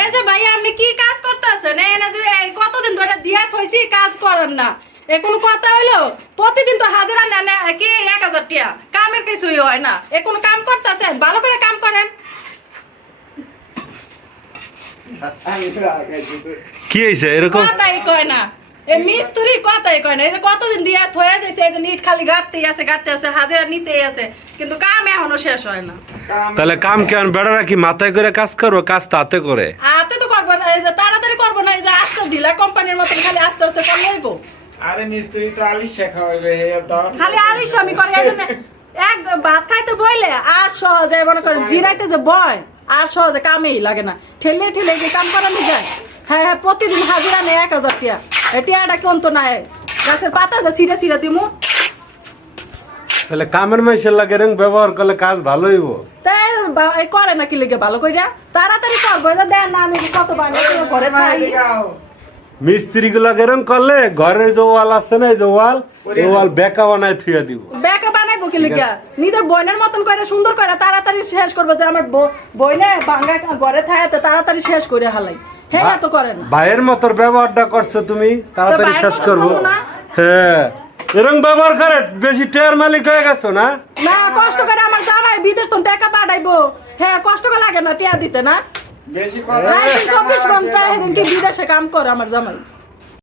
এই যে ভাই আপনি কি কাজ করতেছেন? এই না যে কতদিন ধরে দিয়া থইছি কাজ করেন না। এ কোনো কথা হইল প্রতিদিন তো হাজারা না না কি এক হাজার টিয়া? কামের কিছুই হয় না। এ কোনো কাম করতেছেন? ভালো করে কাম করেন। কি হয়েছে এরকম কথাই কয় না। এ মিস্ত্রি কথাই কয় না এই যে কতদিন দিয়া থয়ে দিয়েছে এই যে নিট খালি গাড়তেই আছে গাড়তে আছে হাজারা নিতেই আছে কিন্তু কাম এখনও শেষ হয় না। তাহলে কাম কেমন বেড়ারা কি মাথায় করে কাজ করব কাজ তাতে করে? হাতে তো করব না এই যে তাড়াতাড়ি করব না এই যে আস্তে ঢিলা কোম্পানির মতন খালি আস্তে আস্তে আরে মিস্ত্রি তো আলি শেখা হইবে খালি আলিস আমি করে এক ভাত খাইতে বইলে আর সহজে মনে করেন জিরাইতে যে বয় আর সহজে কামেই লাগে না। ঠেলে ঠেলে কি কাম করানো যায়। হ্যাঁ হ্যাঁ প্রতিদিন হাজিরা নেই এক হাজার টিয়া। এই টিয়াটা কোন তো নাই? গাছের পাতা যে ছিঁড়ে ছিঁড়ে দিমু। তাহলে কামের মাইসের লাগে রং ব্যবহার করলে কাজ ভালো হইব। তাই বা- করে না কি ভালো কইরা? তাড়াতাড়ি করব এই দেন না আমি কত বাঙালি ঘরে খাই মিস্ত্রি গুলা এরম করলে ঘরে যে ওয়াল আছে না যে ওয়াল এই ওয়াল বেকা বানায় থুয়া দিব। ব্যাকে বানাইবো কি লিগা? নিজের বইনের মতন করে সুন্দর করে তাড়াতাড়ি শেষ করব যে আমার বইনে ভাঙ্গা ঘরে থাকাতে তাড়াতাড়ি শেষ করে হালাই। হ্যাঁ তো করে না। ভাইয়ের মতোর ব্যবহারটা করছ তুমি তাড়াতাড়ি শেষ করব। হ্যাঁ। এরকম ব্যবহার করে বেশি টের মালিক হয়ে গেছো না? না কষ্ট করে আমার জামাই বিদেশ তো টাকা পাঠাইবো। হ্যাঁ কষ্ট করে লাগে না টিয়া দিতে না? বেশি করে চব্বিশ ঘণ্টা এদিন কি বিদেশে কাম করে আমার জামাই।